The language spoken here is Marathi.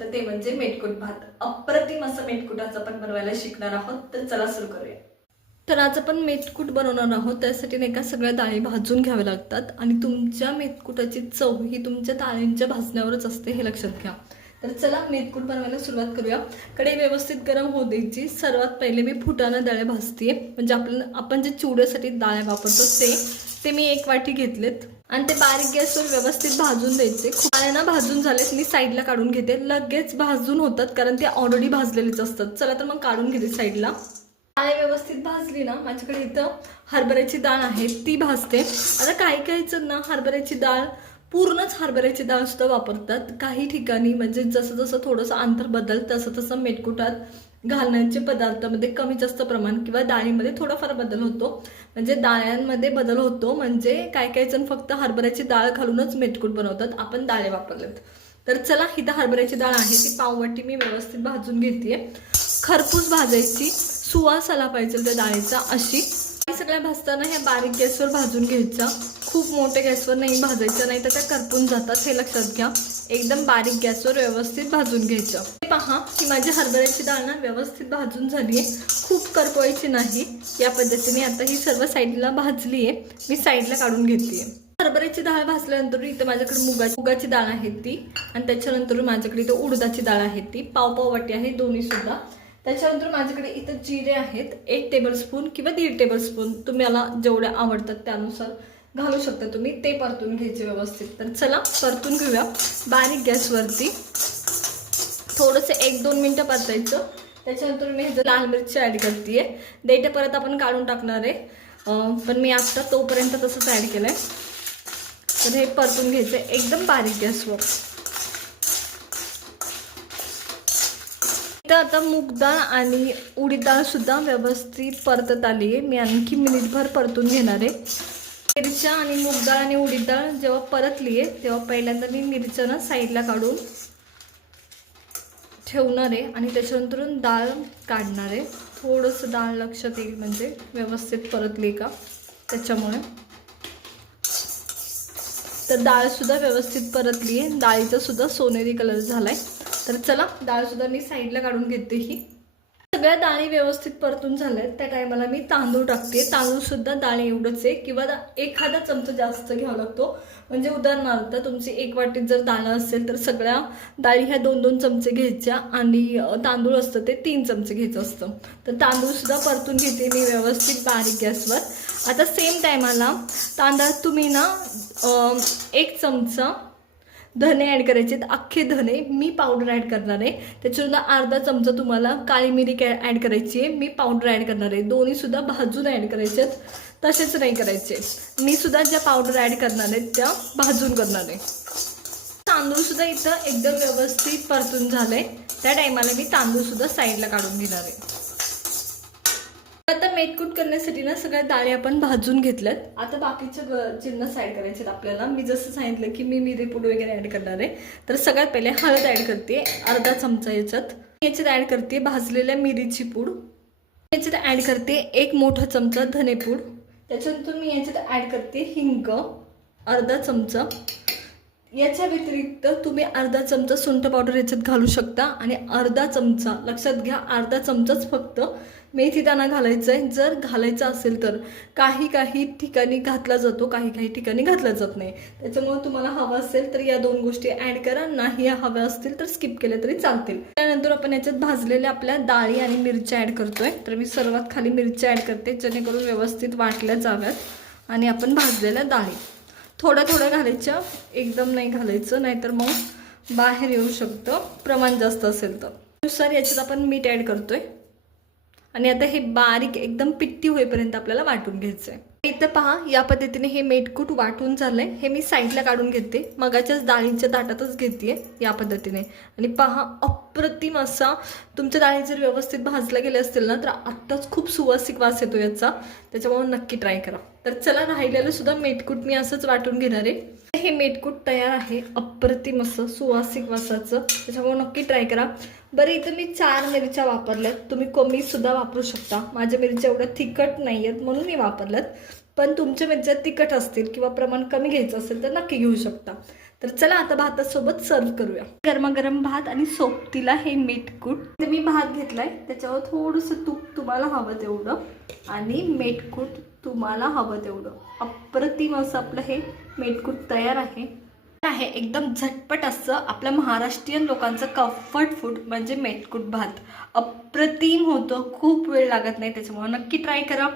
तर ते म्हणजे मेटकूट भात. अप्रतिम असं मेटकुटाचं आपण बनवायला शिकणार आहोत. तर चला सुरू करूया. तर आज आपण मेटकूट बनवणार आहोत. त्यासाठी नाही का सगळ्या डाळी भाजून घ्याव्या लागतात आणि तुमच्या मेटकुटाची चव ही तुमच्या डाळींच्या भाजण्यावरच असते, हे लक्षात घ्या. तर चला मेटकूट बनवायला सुरुवात करूया. कढई व्यवस्थित गरम होऊ द्यायची. सर्वात पहिले मी फुटाणा डाळ भाजते, म्हणजे आपण जे चिवड्यासाठी डाळ वापरतो ते मी 1 वाटी घेतलेत आणि ते बारीक गॅसवर व्यवस्थित भाजून द्यायचे. खूप डाळ्यांना भाजून झालेत, मी साईडला काढून घेते. लगेच भाजून होतात कारण ते ऑलरेडी भाजलेलेच असतात. चला तर मग काढून घेते साईडला. डाळ व्यवस्थित भाजली ना, माझ्याकडे इथं हरभऱ्याची डाळ आहे ती भाजते. आता काही जण ना हरभऱ्याची डाळ पूर्णच हरभऱ्याची डाळ सुद्धा वापरतात. काही ठिकाणी म्हणजे जसं जसं थोडंसं अंतर बदल तसं मेटकुटात घालण्याचे पदार्थामध्ये कमी जास्त प्रमाण किंवा डाळीमध्ये थोडाफार बदल होतो. म्हणजे डाळ्यांमध्ये बदल होतो. म्हणजे काही जण फक्त हरभऱ्याची डाळ घालूनच मेटकूट बनवतात. आपण डाळे वापरलेत. तर चला, इथं हरभऱ्याची डाळ आहे ती पाववाटी मी व्यवस्थित भाजून घेते. खरपूस भाजायची, सुवास आला पाहिजे त्या डाळीचा. अशी सगळ्या भाजताना ह्या बारीक गॅसवर भाजून घ्यायच्या. खूप मोठ्या गॅसवर नाही भाजायच्या, नाही तर त्या करपून जातात, हे लक्षात घ्या. एकदम बारीक गॅसवर व्यवस्थित भाजून घ्यायचं. पहा की माझी हरभऱ्याची डाळ ना व्यवस्थित भाजून झाली आहे. खूप करपवायची नाही. या पद्धतीने आता ही सर्व साईडला भाजली आहे. मी साईडला काढून घेते. हरभऱ्याची डाळ भाजल्यानंतर इथं माझ्याकडे मुगाची डाळ आहे ती, आणि त्याच्यानंतर माझ्याकडे इथं उडदाची डाळ आहे ती पाव वाटी आहे, दोन्ही सुद्धा. त्याच्यानंतर माझ्याकडे इथं जिरे आहेत 1 टेबलस्पून किंवा 1.5 टेबलस्पून, तुम्हाला जेवढ्या आवडतात त्यानुसार घालू शकता तुम्ही. ते परतून घ्यायचे व्यवस्थित. तर चला परतून घेऊया बारीक गॅसवरती. थोडंसं 1-2 मिनटं परतायचं. त्याच्यानंतर मी लाल मिरची ॲड करते. देठं परत आपण काढून टाकणार आहे, पण मी आता तोपर्यंत तसंच ॲड केलंय. तर हे परतून घ्यायचं एकदम बारीक गॅसवर. तर आता मूग डाळ आणि उडीद डाळ सुद्धा व्यवस्थित परतत आली आहे. मी आणखी मिनिटभर परतून घेणार आहे. मिरच्या आणि मूग डाळ आणि उडीद डाळ जेव्हा परतली आहे तेव्हा पहिल्यांदा मी मिरच्या ना साईडला काढून ठेवणार आहे आणि त्याच्यानंतर डाळ काढणार आहे. थोडंसं डाळ लक्षात येईल म्हणजे व्यवस्थित परतली का, त्याच्यामुळे. तर डाळसुद्धा व्यवस्थित परतली आहे. डाळीचा सुद्धा सोनेरी कलर झाला आहे. तर चला, डाळसुद्धा मी साईडला काढून घेते. ही सगळ्या डाळी व्यवस्थित परतून झाल्यात. त्या टायमाला मी तांदूळ टाकते. तांदूळसुद्धा डाळी एवढंच आहे किंवा एखादा चमचा जास्त घ्यावा लागतो. म्हणजे उदाहरणार्थ तुमची 1 वाटीत जर डाळ असेल तर सगळ्या डाळी ह्या 2-2 चमचे घ्यायच्या आणि तांदूळ असतं ते 3 चमचे घ्यायचं असतं. तर तांदूळसुद्धा परतून घेते मी व्यवस्थित बारीक गॅसवर. आता सेम टायमाला तांदळात तुम्ही ना 1 चमचा धने ॲड करायचे. अख्खे धने मी पावडर ॲड करणार आहे. त्याच्यानंतर अर्धा चमचा तुम्हाला काळी मिरी ॲड करायची आहे. मी पावडर ॲड करणार आहे. दोन्हीसुद्धा भाजून ॲड करायचे आहेत, तसेच नाही करायचे. मी सुद्धा ज्या पावडर ॲड करणार आहेत त्या भाजून करणार आहे. तांदूळसुद्धा इथं एकदम व्यवस्थित परतून झालं आहे. त्या टायमाला मी तांदूळसुद्धा साईडला काढून घेणार आहे. आता मेटकूट करण्यासाठी ना सगळ्या डाळी आपण भाजून घेतल्यात. आता बाकीच्या जिन्नस ॲड करायचे आपल्याला. मी जसं सांगितलं की मी मिरेपूड वगैरे ॲड करणार आहे. तर सगळ्यात पहिले हळद ॲड करते अर्धा चमचा. याच्यात ॲड करते भाजलेल्या मिरीची पूड. याच्यात ॲड करते 1 मोठा चमचा धनेपूड. त्याच्यानंतर मी याच्यात ॲड करते हिंग अर्धा चमचा. याच्या व्यतिरिक्त तुम्ही अर्धा चमचा सुंठ पावडर याच्यात घालू शकता आणि अर्धा चमचा, लक्षात घ्या अर्धा चमचाच फक्त, मेथी दाणा घालायचा आहे. जर घालायचा असेल तर काही ठिकाणी घातला जातो, काही ठिकाणी घातला जात नाही. त्याच्यामुळे तुम्हाला हवं असेल तर या 2 गोष्टी ॲड करा. नाही हव्या असतील तर स्किप केल्या तरी चालतील. त्यानंतर आपण याच्यात भाजलेल्या आपल्या डाळी आणि मिरच्या ॲड करतोय. तर मी सर्वात खाली मिरच्या ॲड करते जेणेकरून व्यवस्थित वाटल्या जाव्यात. आणि आपण भाजलेल्या डाळी थोड्या घालायच्या, एकदम नाही घालायचं, नाहीतर मग बाहेर येऊ शकतं प्रमाण जास्त असेल तर. त्यानुसार याच्यात आपण मीठ ॲड करतोय आणि आता हे बारीक एकदम पिट्टी होईपर्यंत आपल्याला वाटून घ्यायचं आहे. इथं पहा या पद्धतीने हे मेटकूट वाटून झालंय. हे मी साईडला काढून घेते. मगाच्याच डाळींच्या ताटातच घेते या पद्धतीने. आणि पहा अप्रतिम असा तुमच्या डाळी जर व्यवस्थित भाजल्या गेल्या असतील ना तर आत्ताच खूप सुवासिक वास येतो याचा. त्याच्यामुळे नक्की ट्राय करा. तर चला, राहिलेलं सुद्धा मेटकूट मी असंच वाटून घेणार आहे. हे मेटकूट तयार आहे अप्रतिम असं सुवासिक वासाचं. त्याच्यामुळे नक्की ट्राय करा. बरं, इथं मी 4 मिरच्या वापरल्यात. तुम्ही कमी सुद्धा वापरू शकता. माझ्या मिरच्या एवढ्या तिखट नाही आहेत म्हणून मी वापरल्यात. पण तुमच्या मिरच्या तिखट असतील किंवा प्रमाण कमी घ्यायचं असेल तर नक्की घेऊ शकता. तर चला आता भातासोबत सर्व करूया. गरमागरम भात आणि सोबतीला हे मीठकूट. तर मी भात घेतलाय, त्याच्यावर थोडंसं तूप तुम्हाला हवं तेवढं आणि मीठकूट तुम्हाला हवं तेवढं. अप्रतिम असं आपलं हे मीठकूट तयार आहे एकदम झटपट असं आपल्या महाराष्ट्रीयन लोकांचं कम्फर्ट फूड म्हणजे मेटकूट भात. अप्रतिम होतं, खूप वेळ लागत नाही, त्याच्यामुळे नक्की ट्राय करा.